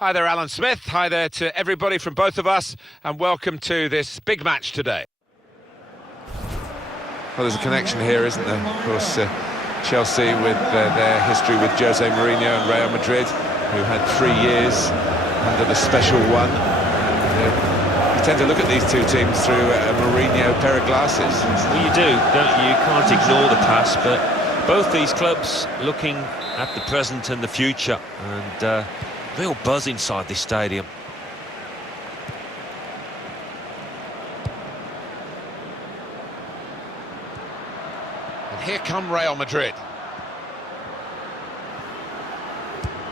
Hi there, Alan Smith. Hi there to everybody from both of us, and welcome to this big match today. Well, there's a connection here, isn't there? Of course, Chelsea with their history with Jose Mourinho and Real Madrid, who had 3 years under the special one. You tend to look at these two teams through a Mourinho pair of glasses. Well, you do, don't you? You can't ignore the past, but both these clubs looking at the present and the future, and real buzz inside this stadium. And here come Real Madrid.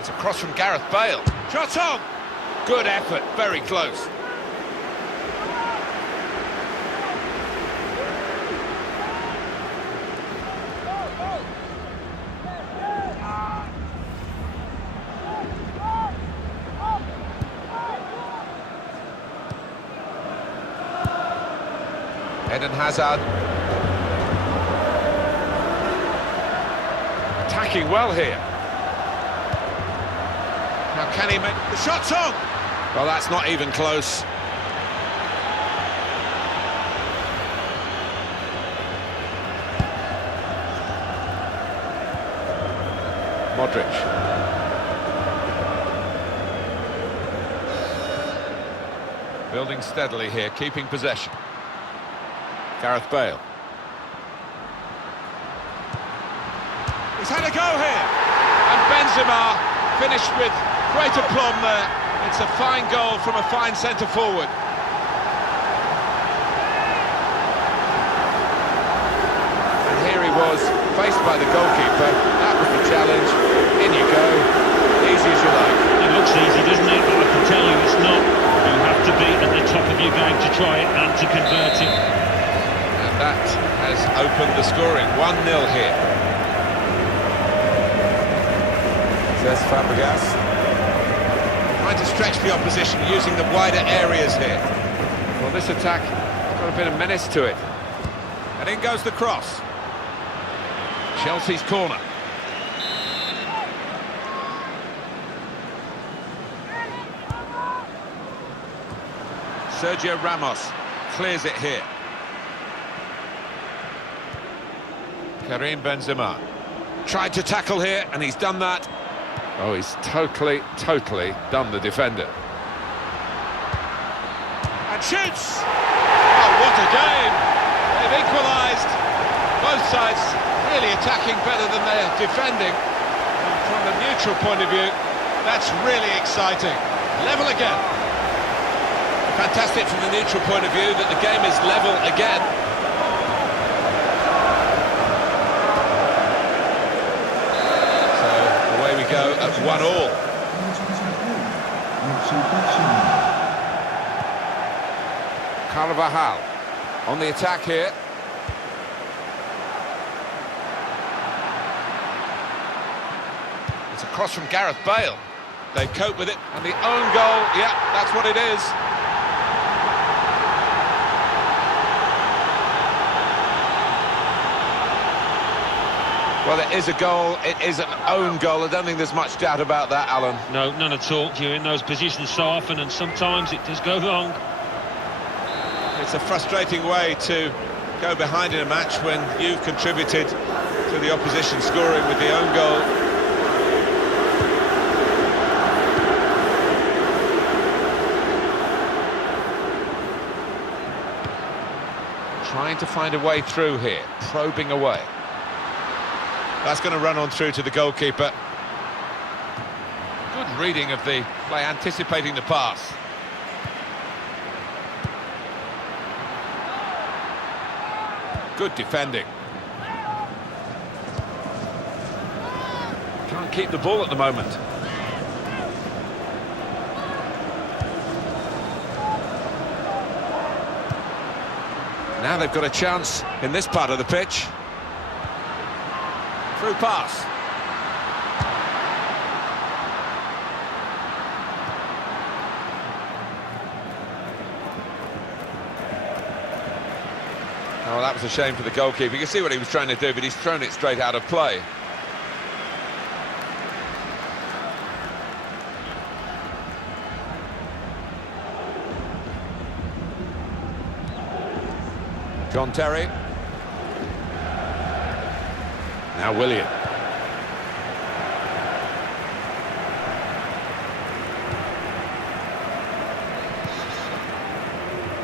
It's a cross from Gareth Bale. Shot on! Good effort, very close. Eden Hazard. Attacking well here. Now can he make... The shot's on! Well, that's not even close. Modric. Building steadily here, keeping possession. Gareth Bale. He's had a go here. And Benzema finished with great aplomb there. It's a fine goal from a fine centre-forward. And here he was, faced by the goalkeeper. That was the challenge. In you go. Easy as you like. It looks easy, doesn't it? But I can tell you it's not. You have to be at the top of your game to try it and to convert it. That has opened the scoring. 1-0 here. There's Fabregas. Trying to stretch the opposition using the wider areas here. Well, this attack has got a bit of menace to it. And in goes the cross. Chelsea's corner. Sergio Ramos clears it here. Karim Benzema tried to tackle here, and he's done that. Oh, he's totally done the defender. And shoots! Oh, what a game! They've equalised. Both sides really attacking better than they're defending. And from a neutral point of view, that's really exciting. Level again. Fantastic from the neutral point of view that the game is level again. Go at 1-1. Carvajal on the attack here. It's a cross from Gareth Bale. They cope with it, and the own goal, yeah, that's what it is. Well, it is a goal, it is an own goal. I don't think there's much doubt about that, Alan. No, none at all. You're in those positions so often, and sometimes it does go wrong. It's a frustrating way to go behind in a match when you've contributed to the opposition scoring with the own goal. Trying to find a way through here, probing away. That's going to run on through to the goalkeeper. Good reading of the play, anticipating the pass. Good defending. Can't keep the ball at the moment. Now they've got a chance in this part of the pitch. Through pass. Oh, that was a shame for the goalkeeper. You can see what he was trying to do, but he's thrown it straight out of play. John Terry. Now Willian.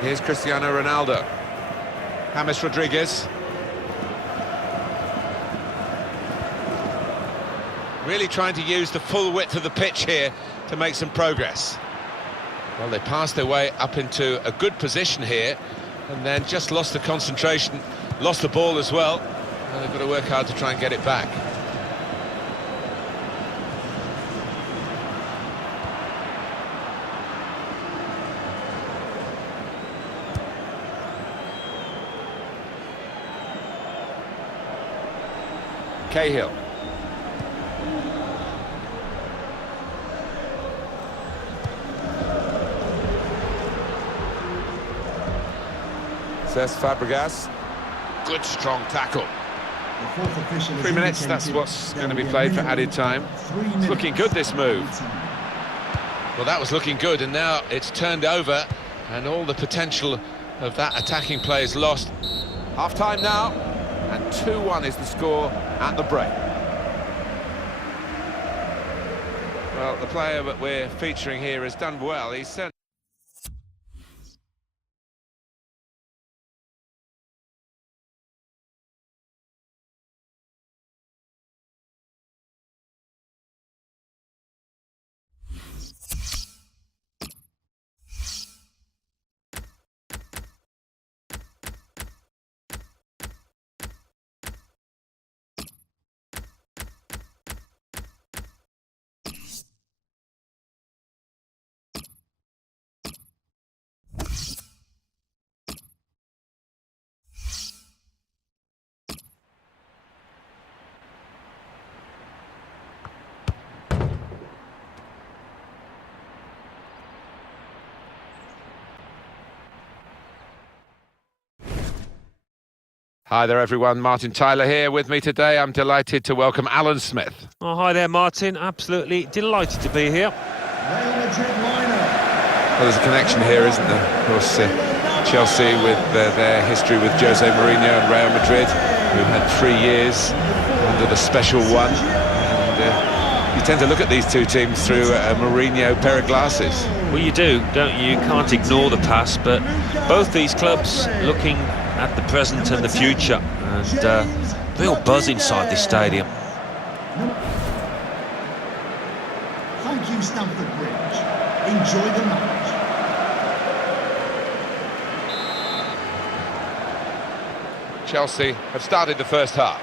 Here's Cristiano Ronaldo. James Rodriguez. Really trying to use the full width of the pitch here to make some progress. Well, they passed their way up into a good position here and then just lost the concentration, lost the ball as well, and they've got to work hard to try and get it back. Cahill. Cesc Fabregas. Good strong tackle. 3 minutes, that's what's going to be played for added time. It's looking good, this move. Well, that was looking good, and now it's turned over, and all the potential of that attacking play is lost. Half-time now, and 2-1 is the score at the break. Well, the player that we're featuring here has done well. He's certainly... Hi there everyone, Martin Tyler here with me today. I'm delighted to welcome Alan Smith. Oh, hi there, Martin. Absolutely delighted to be here. Well, there's a connection here, isn't there? Of course, Chelsea with their history with Jose Mourinho and Real Madrid, who had 3 years under the special one. And you tend to look at these two teams through a Mourinho pair of glasses. Well, you do, don't you? You can't ignore the past, but both these clubs looking at the present and the future, and real buzz inside this stadium. Thank you, Stamford Bridge. Enjoy the match. Chelsea have started the first half.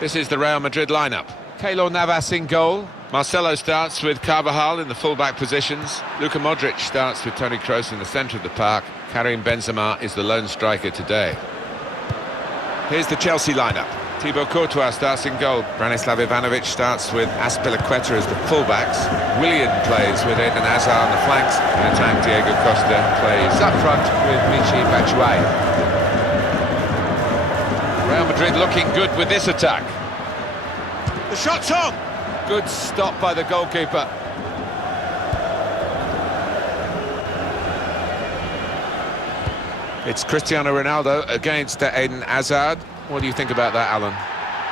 This is the Real Madrid lineup. Keylor Navas in goal. Marcelo starts with Carvajal in the full-back positions. Luka Modric starts with Toni Kroos in the centre of the park. Karim Benzema is the lone striker today. Here's the Chelsea lineup. Thibaut Courtois starts in goal. Branislav Ivanovic starts with Azpilicueta as the full-backs. Willian plays with Eden Hazard on the flanks. In attack, Diego Costa plays up front with Michy Batshuayi. Real Madrid looking good with this attack. The shot's on! Good stop by the goalkeeper. It's Cristiano Ronaldo against Eden Hazard. What do you think about that, Alan?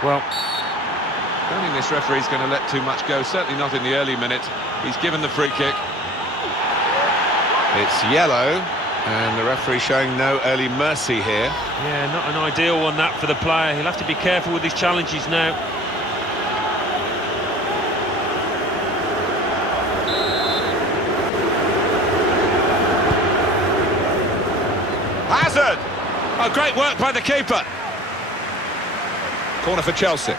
Well, I don't think this referee's going to let too much go, certainly not in the early minutes. He's given the free kick. It's yellow, and the referee showing no early mercy here. Yeah, not an ideal one, that, for the player. He'll have to be careful with his challenges now. Hazard! Oh, great work by the keeper. Corner for Chelsea.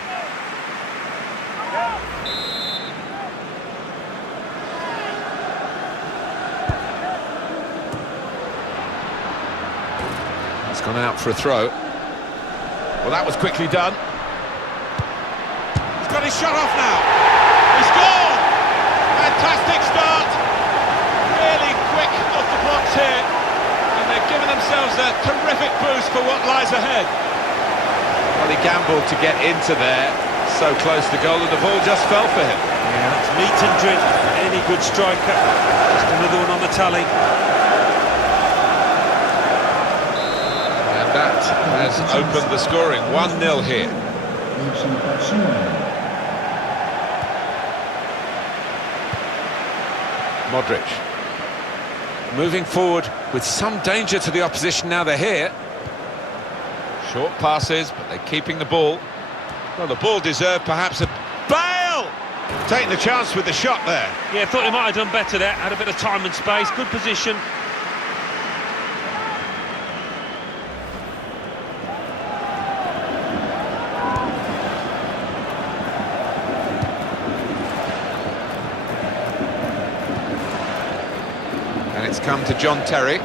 It's gone out for a throw. Well, that was quickly done. He's got his shot off now. He scored! Fantastic start. Really quick off the blocks here. And they're giving themselves a terrific boost for what lies ahead. Well, he gambled to get into there, so close to goal, and the ball just fell for him. Yeah, that's meat and drink. Any good striker. Just another one on the tally. That has opened the scoring, 1-0 here. Modric. Moving forward with some danger to the opposition now they're here. Short passes, but they're keeping the ball. Well, the ball deserved perhaps a... Bale! Taking the chance with the shot there. Yeah, thought he might have done better there. Had a bit of time and space, good position. And it's come to John Terry.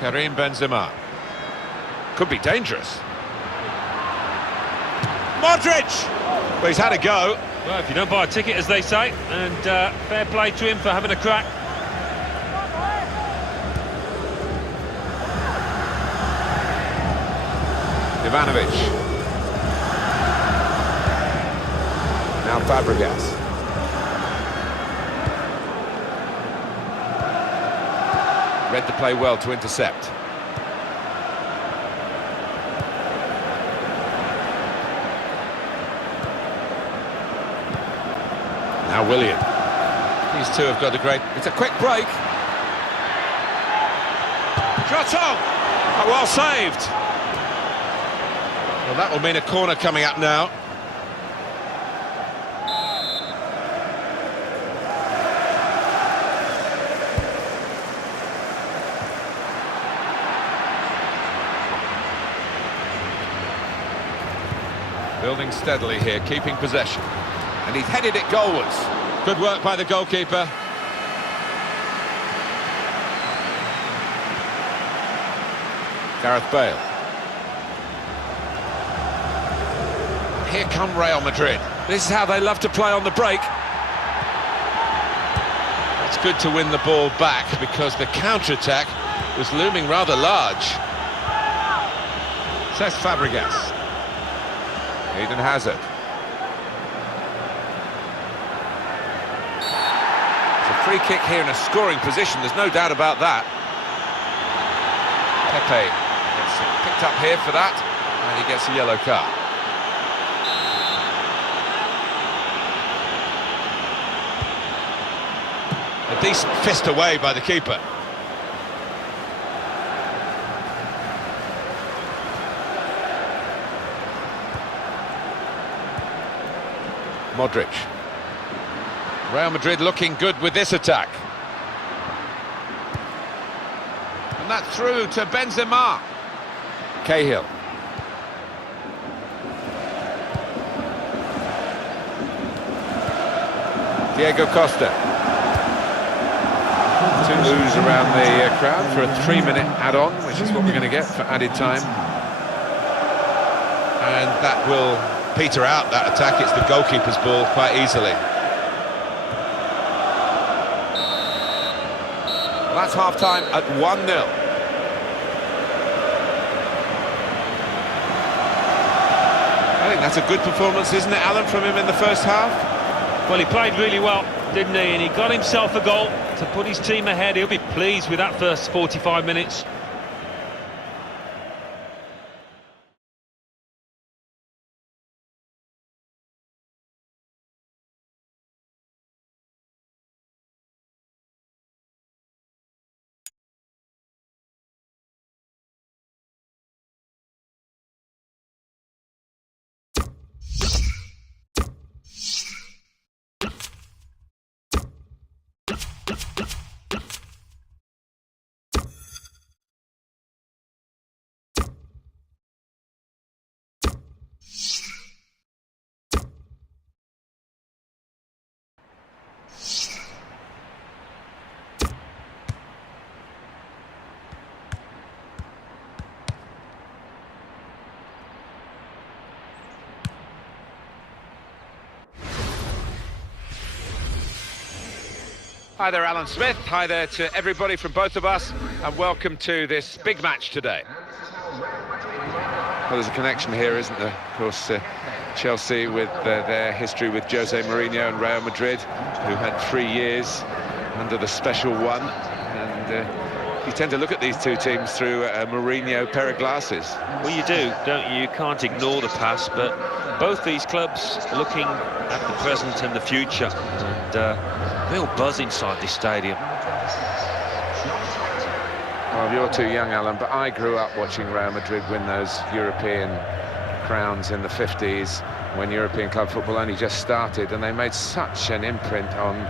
Karim Benzema. Could be dangerous. Modric! Well, he's had a go. Well, if you don't buy a ticket, as they say, and fair play to him for having a crack. Ivanovic. Now Fabregas. Read the play well to intercept. Now Willian. These two have got a great... It's a quick break. Shot on! Oh, well saved. Well, that will mean a corner coming up now. Building steadily here, keeping possession. And he's headed it goalwards. Good work by the goalkeeper. Gareth Bale. Here come Real Madrid. This is how they love to play on the break. It's good to win the ball back because the counter-attack was looming rather large. Cesc Fabregas. Eden Hazard. It's a free kick here in a scoring position, there's no doubt about that. Pepe gets picked up here for that, and he gets a yellow card. A decent fist away by the keeper. Modric. Real Madrid looking good with this attack. And that through to Benzema. Cahill. Diego Costa. 2 boos around the crowd for a 3-minute add-on, which is what we're going to get for added time. And that will peter out that attack. It's the goalkeeper's ball quite easily. Well, that's half-time at 1-0. I think that's a good performance, isn't it, Alan, from him in the first half? Well, he played really well, didn't he? And he got himself a goal to put his team ahead. He'll be pleased with that first 45 minutes. Hi there, Alan Smith. Hi there to everybody from both of us, and welcome to this big match today. Well, there's a connection here, isn't there? Of course, Chelsea with their history with Jose Mourinho and Real Madrid, who had 3 years under the special one, and you tend to look at these two teams through a Mourinho pair of glasses. Well, you do, don't you? You can't ignore the past, but both these clubs looking at the present and the future, and real buzz inside this stadium. Well, you're too young, Alan, but I grew up watching Real Madrid win those European crowns in the 50s, when European club football only just started, and they made such an imprint on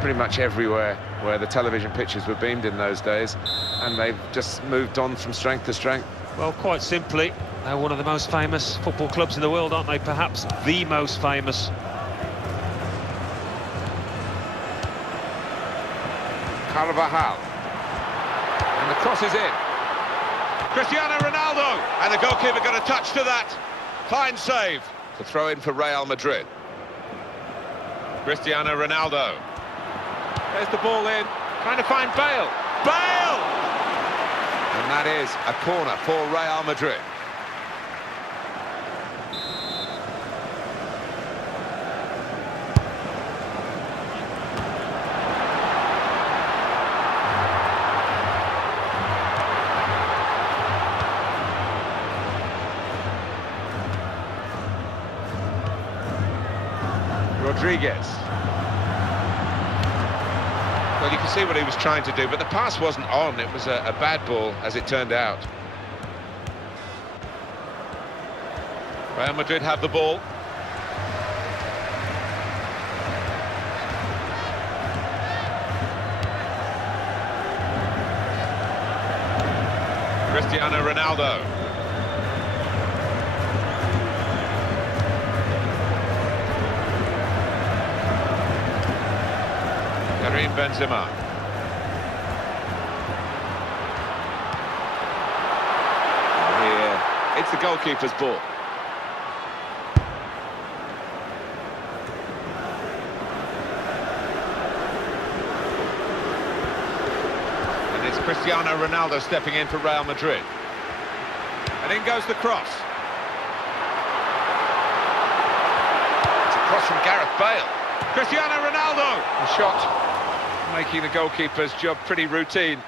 pretty much everywhere where the television pictures were beamed in those days, and they've just moved on from strength to strength. Well, quite simply, they're one of the most famous football clubs in the world, aren't they? Perhaps the most famous. Carvajal. And the cross is in. Cristiano Ronaldo, and the goalkeeper got a touch to that. Fine save. To throw in for Real Madrid. Cristiano Ronaldo. There's the ball in, trying to find Bale. Bale! And that is a corner for Real Madrid. Rodriguez. Well, you can see what he was trying to do, but the pass wasn't on. It was a bad ball, as it turned out. Real Madrid have the ball. Cristiano Ronaldo. Karim Benzema. Yeah, it's the goalkeeper's ball. And it's Cristiano Ronaldo stepping in for Real Madrid. And in goes the cross. It's a cross from Gareth Bale. Cristiano Ronaldo! The shot making the goalkeeper's job pretty routine.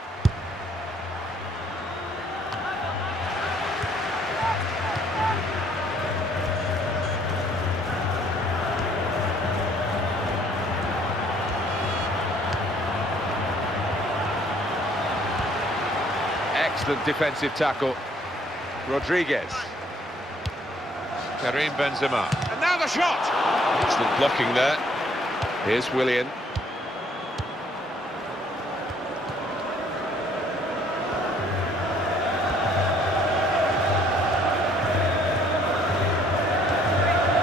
Excellent defensive tackle. Rodriguez. Karim Benzema. And now the shot! Excellent blocking there. Here's Willian.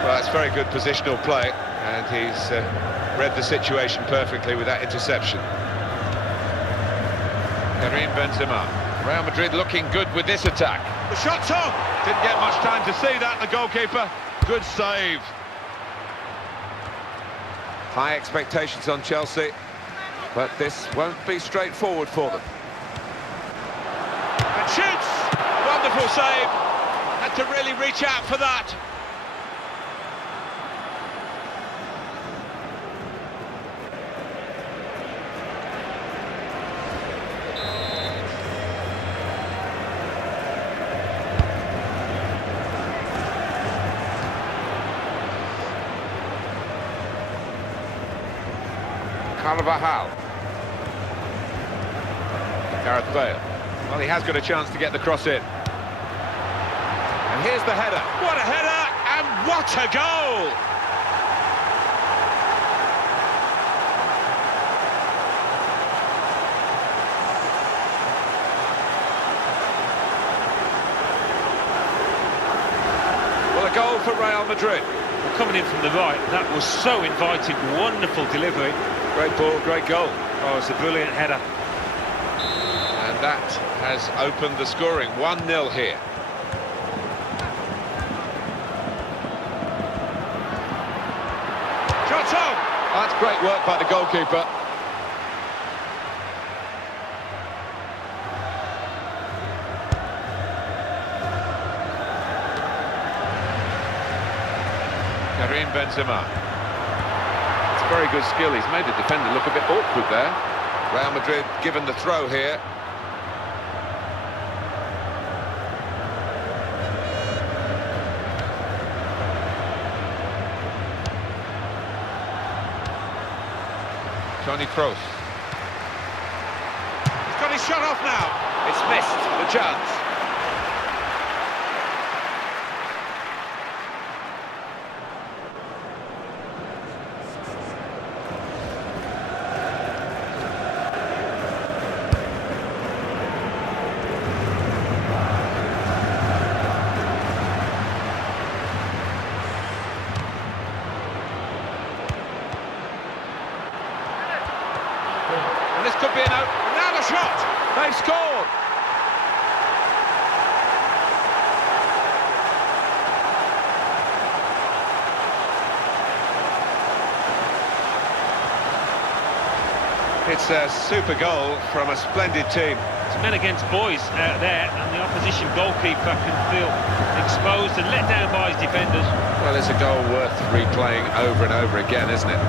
Well, it's very good positional play, and he's read the situation perfectly with that interception. Karim Benzema. Real Madrid looking good with this attack. The shot's on! Didn't get much time to see that, the goalkeeper. Good save. High expectations on Chelsea, but this won't be straightforward for them. And shoots! Wonderful save. Had to really reach out for that. Carvajal. Gareth Bale. Well, he has got a chance to get the cross in. And here's the header. What a header, and what a goal! Well, a goal for Real Madrid. Well, coming in from the right, that was so inviting. Wonderful delivery. Great ball, great goal. Oh, it's a brilliant header. And that has opened the scoring. 1-0 here. Shot on! That's great work by the goalkeeper. Karim Benzema. It's very good skill. He's made the defender look a bit awkward there. Real Madrid given the throw here. Toni Kroos. He's got his shot off now. It's missed for the chance. And this could be now the shot! They've scored! It's a super goal from a splendid team. It's men against boys out there, and the opposition goalkeeper can feel exposed and let down by his defenders. Well, it's a goal worth replaying over and over again, isn't it?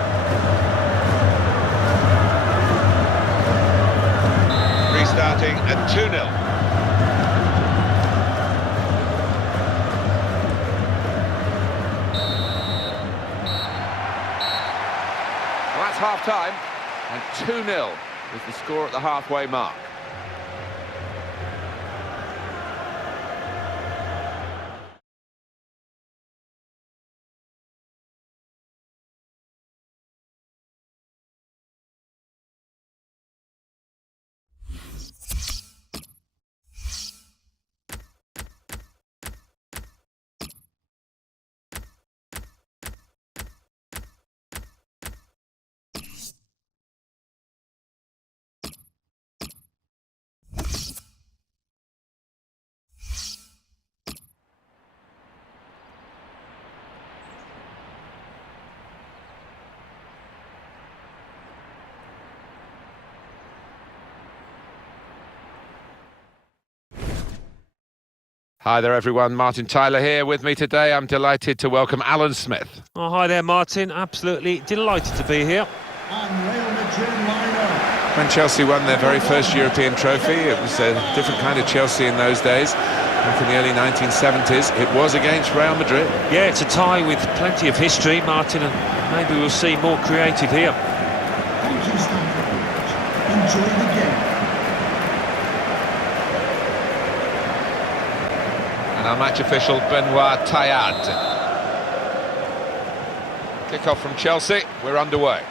Restarting at 2-0. Well, that's half-time, and 2-0 is the score at the halfway mark. Hi there everyone, Martin Tyler here with me today. I'm delighted to welcome Alan Smith. Oh, hi there, Martin. Absolutely delighted to be here. And Real Madrid lineup. When Chelsea won their very first European trophy, it was a different kind of Chelsea in those days. Back in the early 1970s, it was against Real Madrid. Yeah, it's a tie with plenty of history, Martin, and maybe we'll see more creative here. Thank you, Stamford Bridge. Enjoy the game. And our match official, Benoit Tayad. Kick-off from Chelsea, we're underway.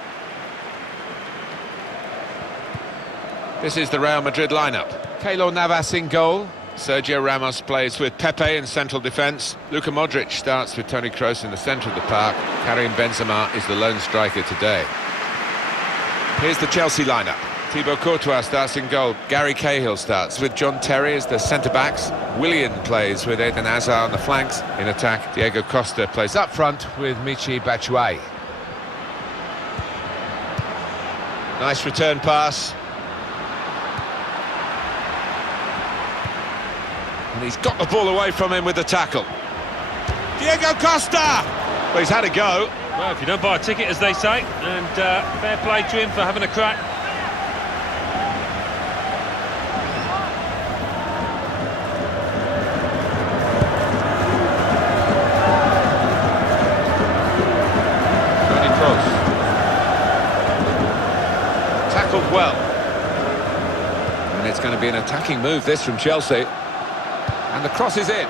This is the Real Madrid lineup. Keylor Navas in goal. Sergio Ramos plays with Pepe in central defence. Luka Modric starts with Toni Kroos in the centre of the park. Karim Benzema is the lone striker today. Here's the Chelsea lineup. Thibaut Courtois starts in goal. Gary Cahill starts with John Terry as the centre-backs. Willian plays with Eden Hazard on the flanks. In attack, Diego Costa plays up front with Michy Batshuayi. Nice return pass. And he's got the ball away from him with the tackle. Diego Costa! Well, he's had a go. Well, if you don't buy a ticket, as they say, and fair play to him for having a crack. Toni Kroos. Tackled well. And it's going to be an attacking move, this, from Chelsea. And the cross is in.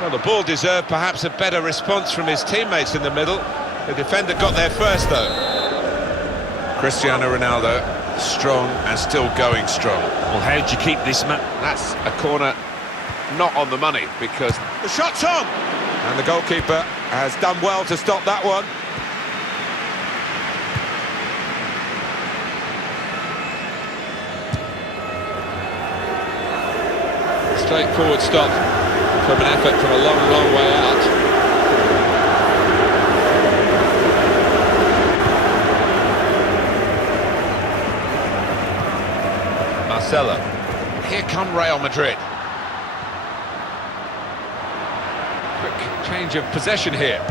Well, the ball deserved perhaps a better response from his teammates in the middle. The defender got there first, though. Cristiano Ronaldo, strong and still going strong. Well, how do you keep this, Matt? That's a corner not on the money, because the shot's on! And the goalkeeper has done well to stop that one. Straightforward stop from an effort from a long, long way out. Marcelo. Here come Real Madrid. Quick change of possession here.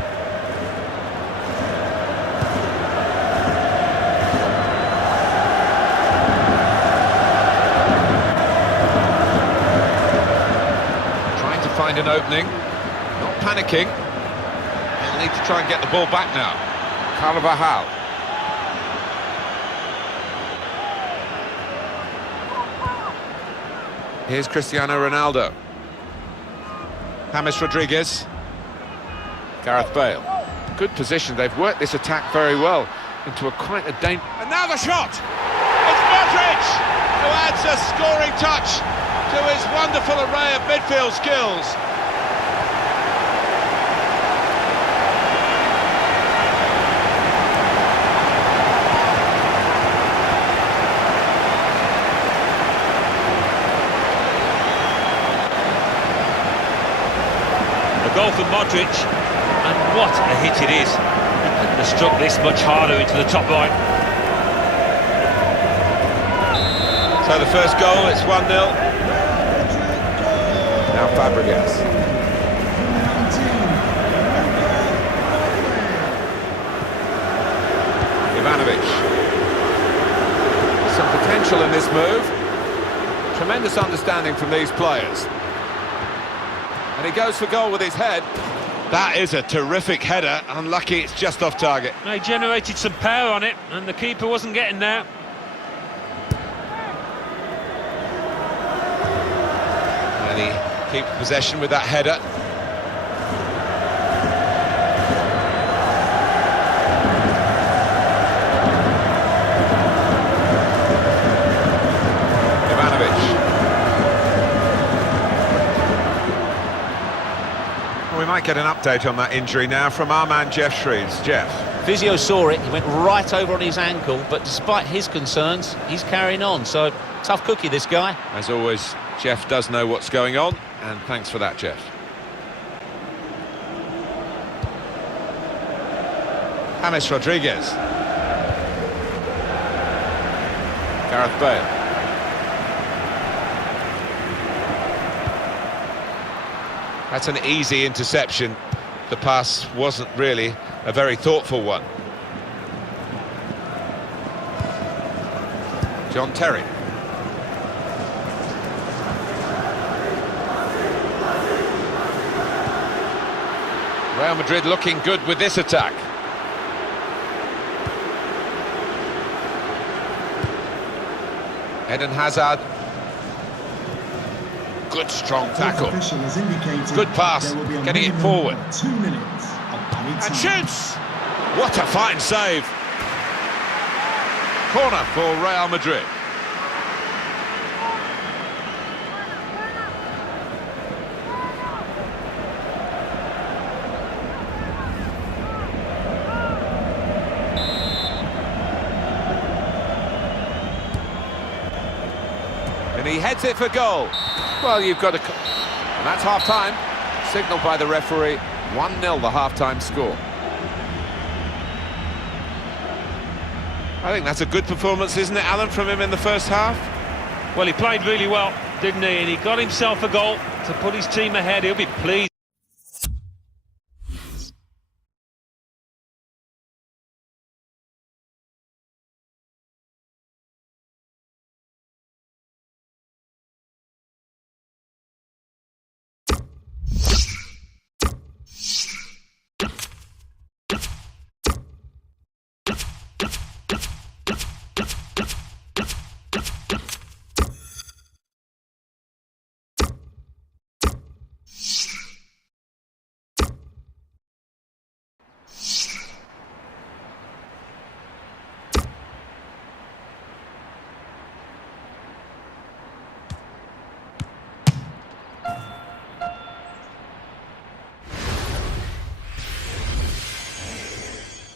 find an opening. Not panicking. He'll need to try and get the ball back now. Carvajal. Here's Cristiano Ronaldo. James Rodriguez. Gareth Bale. Good position. They've worked this attack very well into quite a danger. And now the shot! It's Modric, who adds a scoring touch to his wonderful array of midfield skills. A goal for Modric, and what a hit it is. He couldn't have struck this much harder into the top right. So the first goal, it's 1-0. Now Fabregas. Ivanovic. Some potential in this move. Tremendous understanding from these players. And he goes for goal with his head. That is a terrific header. Unlucky it's just off target. They generated some power on it, and the keeper wasn't getting there. And he keeps possession with that header. We might get an update on that injury now from our man Jeff Shreves. Jeff. Physio saw it, he went right over on his ankle, but despite his concerns, he's carrying on, so tough cookie, this guy. As always, Jeff does know what's going on, and thanks for that, Jeff. James Rodriguez. Gareth Bale. That's an easy interception. The pass wasn't really a very thoughtful one. John Terry. Real Madrid looking good with this attack. Eden Hazard. Good strong tackle. Good pass, getting it forward. 2 minutes of added And time. shoots! What a fine save. Corner for Real Madrid. And he heads it for goal. Well, you've got to... And that's half-time. Signalled by the referee. 1-0 the half-time score. I think that's a good performance, isn't it, Alan, from him in the first half? Well, he played really well, didn't he? And he got himself a goal to put his team ahead. He'll be pleased.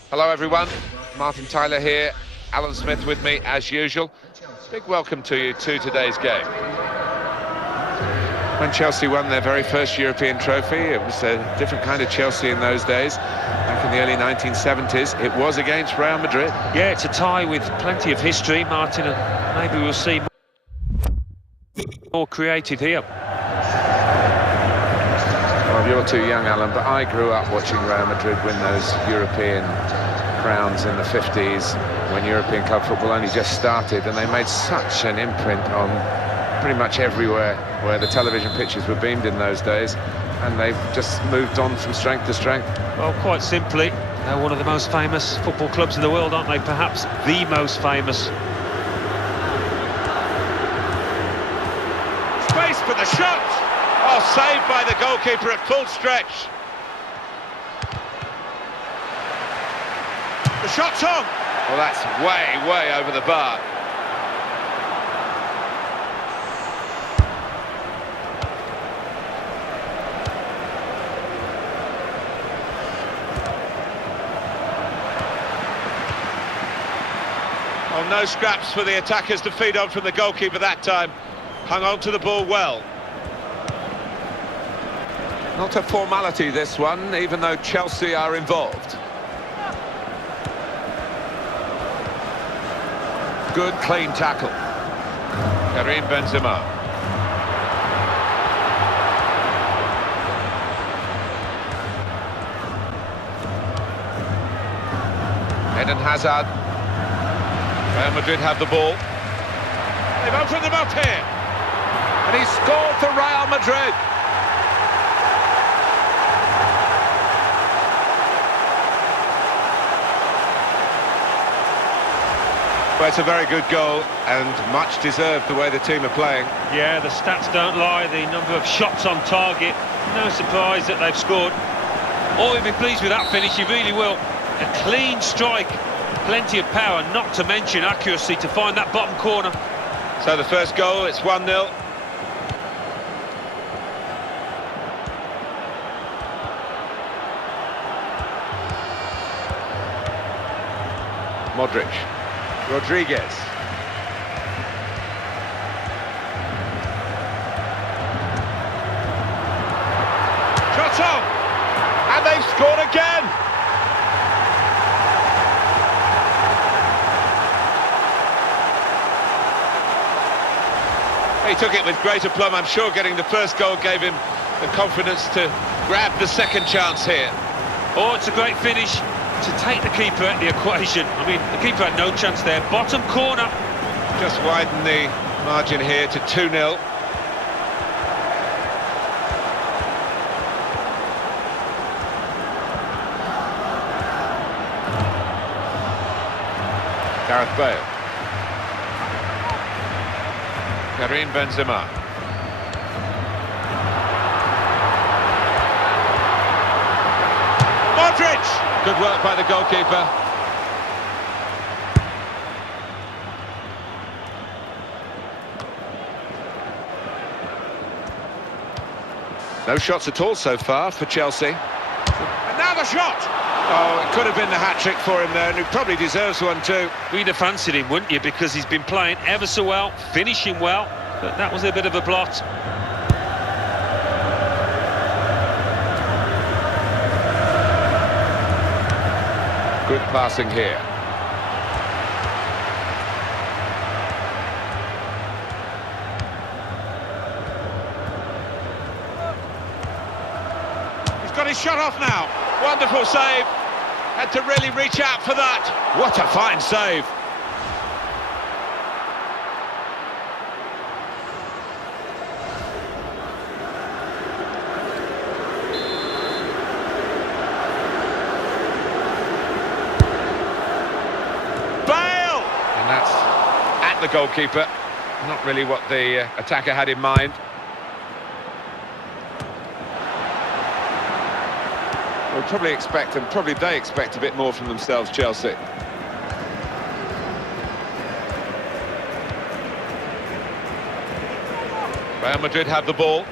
Hello everyone, Martin Tyler here, Alan Smith with me as usual. Big welcome to you to today's game. When Chelsea won their very first European trophy, it was a different kind of Chelsea in those days. Back in the early 1970s, it was against Real Madrid. Yeah, it's a tie with plenty of history, Martin, and maybe we'll see more creative here. Well, you're too young, Alan, but I grew up watching Real Madrid win those European crowns in the 50s when European club football only just started, and they made such an imprint on pretty much everywhere where the television pictures were beamed in those days. and they've just moved on from strength to strength. Well, quite simply, they're one of the most famous football clubs in the world, aren't they? Perhaps the most famous. Space for the shot! Oh, saved by the goalkeeper at full stretch. The shot's on! Well, that's way over the bar. Oh, no scraps for the attackers to feed on from the goalkeeper that time. Hung on to the ball well. Not a formality, this one, even though Chelsea are involved. Good, clean tackle. Karim Benzema. Eden Hazard. Real Madrid have the ball. They've opened them up here. And he scored for Real Madrid. Well, it's a very good goal and much deserved the way the team are playing. Yeah, the stats don't lie. The number of shots on target. No surprise that they've scored. Oh, he'll be pleased with that finish, he really will. A clean strike, plenty of power, not to mention accuracy to find that bottom corner. So the first goal, it's 1-0. Modric. Rodriguez. Shot on! And they've scored again! He took it with great aplomb. I'm sure getting the first goal gave him the confidence to grab the second chance here. Oh, it's a great finish to take the keeper out of the equation. I mean, the keeper had no chance there. Bottom corner. Just widen the margin here to 2-0. Gareth Bale. Karim Benzema. Modric! Good work by the goalkeeper. No shots at all so far for Chelsea. And now the shot! Oh, it could have been the hat-trick for him there, and he probably deserves one too. You'd have fancied him, wouldn't you? Because he's been playing ever so well, finishing well, but that was a bit of a blot. Good passing here. He's got his shot off now. Wonderful save. Had to really reach out for that. What a fine save. Bale! And that's at the goalkeeper. Not really what the attacker had in mind. We'll probably expect, and probably they expect a bit more from themselves, Chelsea. Real Madrid have the ball.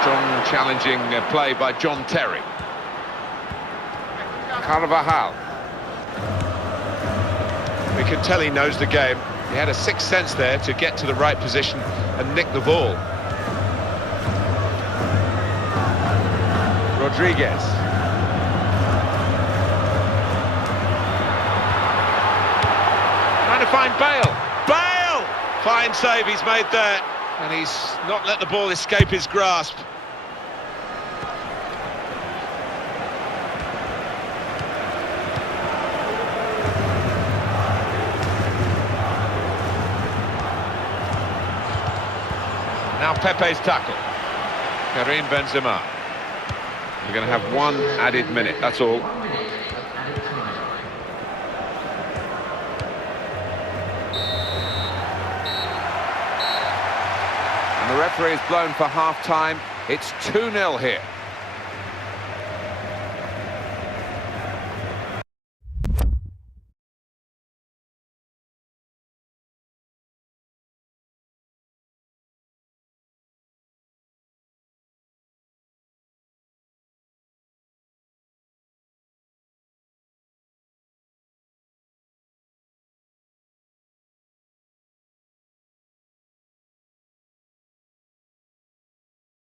Strong, challenging play by John Terry. Carvajal. We can tell he knows the game. He had a sixth sense there to get to the right position and nick the ball. Rodriguez. Trying to find Bale. Bale! Fine save he's made there. And he's not let the ball escape his grasp. Now Pepe's tackle. Karim Benzema. We're going to have one added minute, that's all. And the referee is blown for half-time. It's 2-0 here.